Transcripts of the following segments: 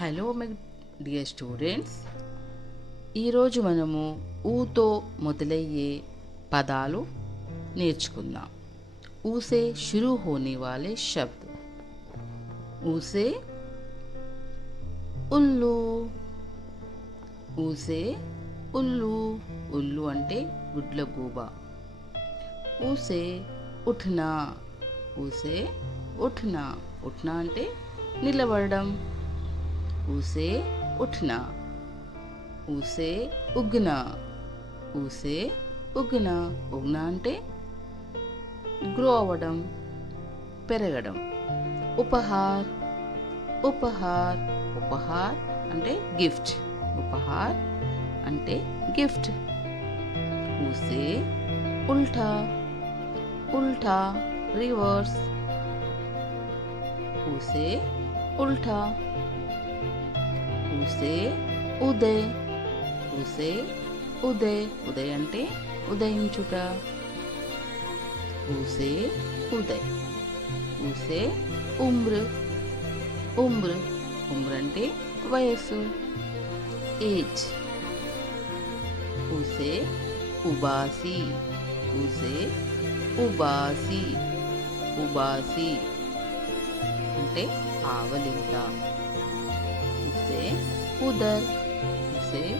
Hello my dear students, ఈరోజు మనము ఊతో మొదలయ్యే పదాలు నేర్చుకుందాం. ఊసే షురూ హోనే వాలే శబ్ద్. ఊసే ఉల్లు. ఊసే ఉల్లు. ఉల్లు అంటే గుడ్లగూబ. ఊసే ఉఠ్నా. ఊసే ఉఠ్నా. ఉఠ్నా అంటే నిలబడడం. ఊసే ఉఠ్నా. ఊసే ఉగ్నా. ఊసే ఉగ్నా. ఉగ్నా అంటే గ్రో అవ్వడం, పెరగడం. ఉపహార్. ఉపహార్. ఉపహార్ అంటే గిఫ్ట్. ఉపహార్ అంటే గిఫ్ట్. ఊసే ఉల్టా. ఉల్టా రివర్స్. ఊసే ఉల్టా. ఊసే ఉదయ్. ఊసే ఉదయ్. ఉదయ్ అంటే ఉదయించుట. ఊసే ఉదయ్. ఊసే ఉమ్ర్. ఉమ్ర్. ఉమ్ర్ అంటే వయస్సు, ఏజ్. ఊసే ఉబాసి. ఊసే ఉబాసి. ఉబాసి అంటే ఆవలింత. ఊసే ఉదర్. ఊసే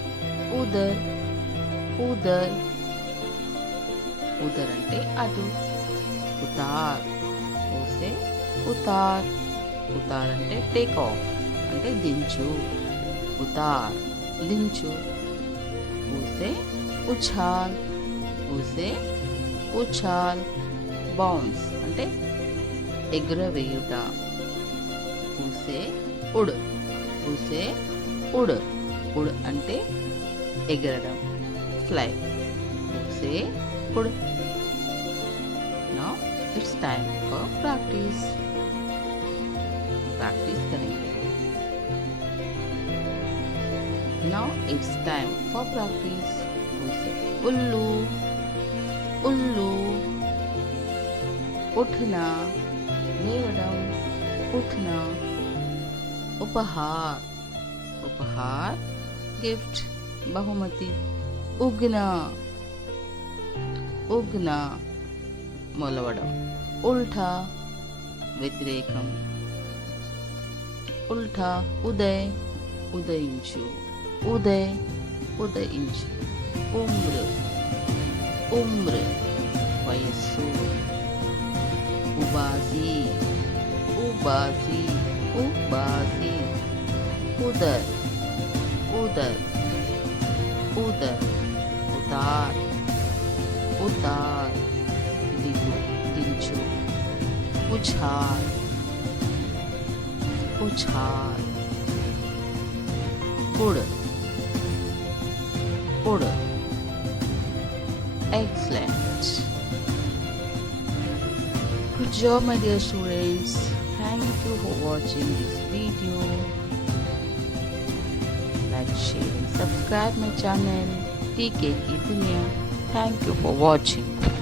ఉదర్. ఉదర్. ఉదర్ అంటే అటు. ఉతార్. ఊసే ఉతార్. ఉతార్ అంటే టేక్ ఆఫ్ అంటే దించు. ఉతార్ దించు. ఊసే ఉఛాల్. ఊసే ఉఛాల్ బౌన్స్ అంటే ఎగురవేయుట. ఊసే ఉడ్. ఊసే ఉడ్. ఉడ్ అంటే ఎగరడం, ఫ్లై. ఊసే wood. Now it's time for practice. Practice करेंगे. Now it's time for practice. ऊसे उल्लू. उल्लू. उठना, लेवडम, उठना. उपहार. उपहार गिफ्ट, बहुमति. उगना. उगना మొలవడం. ఉల్టా వ్యతిరేకం. ఉల్టా ఉదయ్ ఉదయించు. ఉదయ్ ఉదయించు. ఉమ్ర్. ఉమ్ర్ వయస్సు. ఉబాసి. ఉబాసి. ఉబాసి. ఉదర్. ఉదర్. ఉదర్. ఉతార్. ఉతార్ దిగు, దించు. ఉఛాల్. ఉఛాల్. ఉడ్. ఉడ్. Excellent. Good job, my dear students. Thank you for watching this video. Like, share and subscribe my channel TK की दुनिया. Thank you for watching.